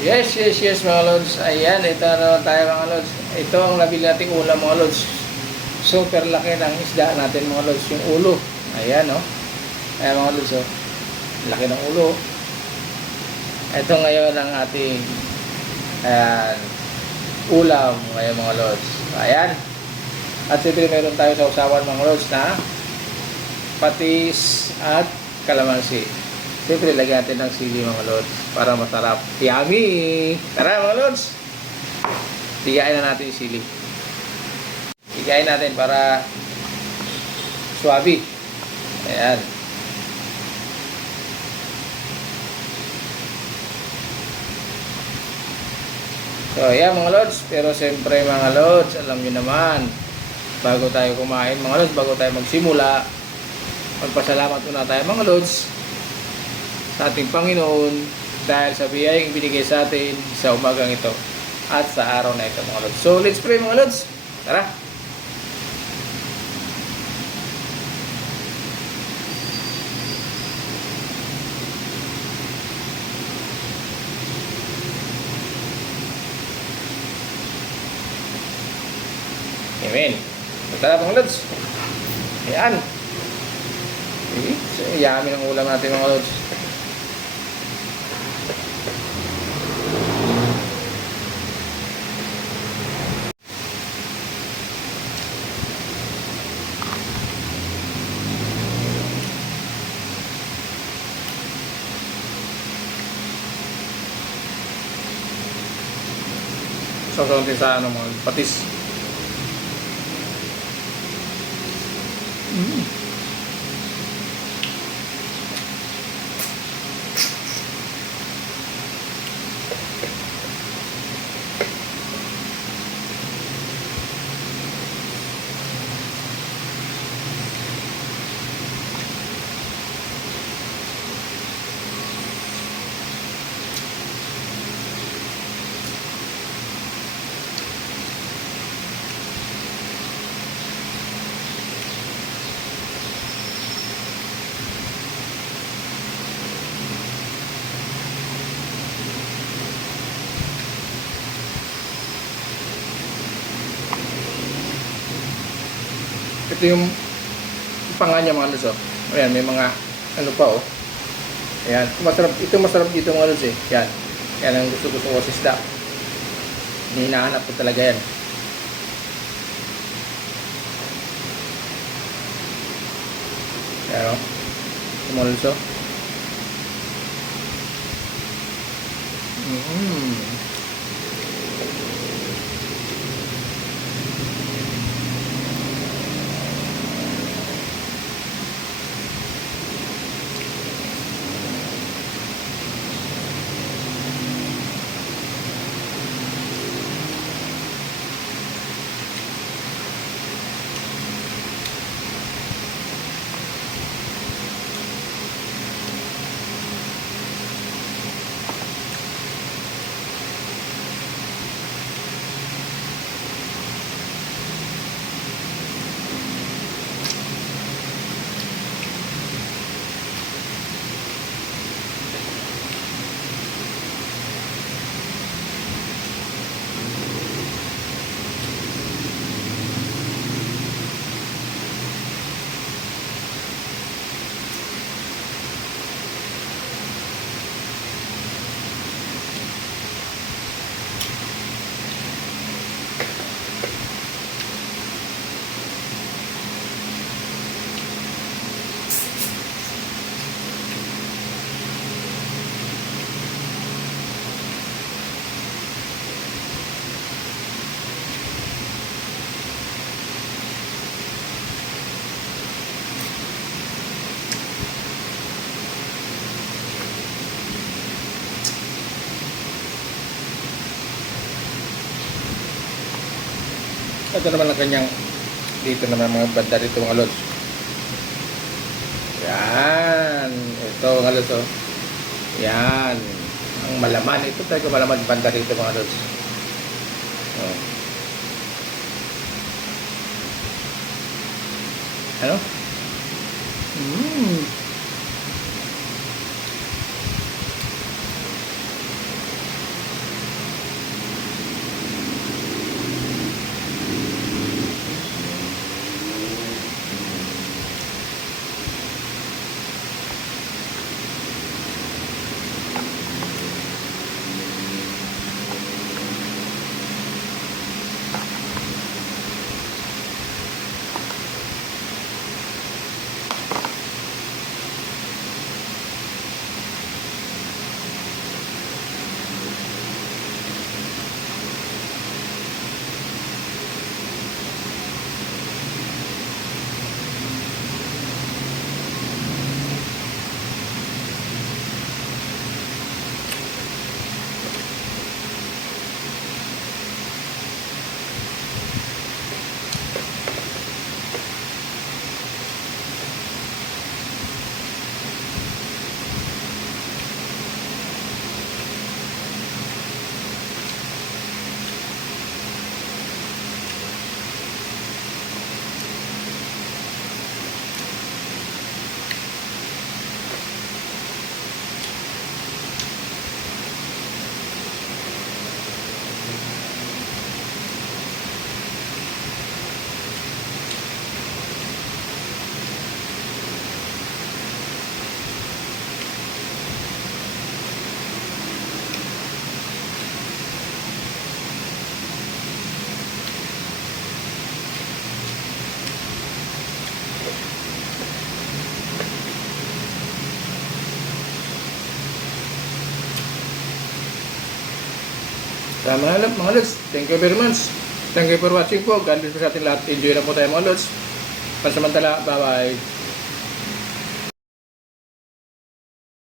Yes, yes, yes mga lods. Ayan, ito na naman tayo mga lods. Ito ang nabili nating ulam mga lods. Super laki ng isda natin mga lods. Yung ulo. Ayan o. Ayan mga lods o. Laki ng ulo. Ito ngayon ang ating ayan, ulam ngayon mga lods. Ayan. At siyempre meron tayo sa usawan mga lods na patis at kalamansi. Siyempre lagyan natin ng sili mga lods para masarap. Yummy! Tara mga lods! Tigain na natin yung sili. Tigain natin para swabe. Ayan. So ayan mga lods. Pero siyempre mga lods, alam nyo naman, bago tayo kumain mga lods, bago tayo magsimula, magpasalamat muna tayo mga lods sa ating Panginoon dahil sa biyayang binigay sa atin sa umagang ito at sa araw na ito mga lods. So let's pray mga lods. Tara! Amen. Tara mga lods. Ayan. So, yummy ng ulam natin mga lods. Sausaw natin sa ano mga patis. Ito yung panga niya mga lods oh. Ayan, may mga ano pa oh. Ayan, masarap, ito masarap dito mga lods eh. Yan, yan ang gusto ko sa isda. Hinahanap ko talaga yan. Ayan oh. Ito mga lods oh. Ito naman ang kanyang dito naman mga banda dito mga lods. Yan. Ito mga lods oh. Yan. Ang malaman. Ito tayo malaman banda dito mga lods. Oh. Ano? Mga lods, thank you very much. Thank you for watching po. God bless po sa ating lahat. Enjoy lang po tayo mga lods. Pansamantala, bye-bye.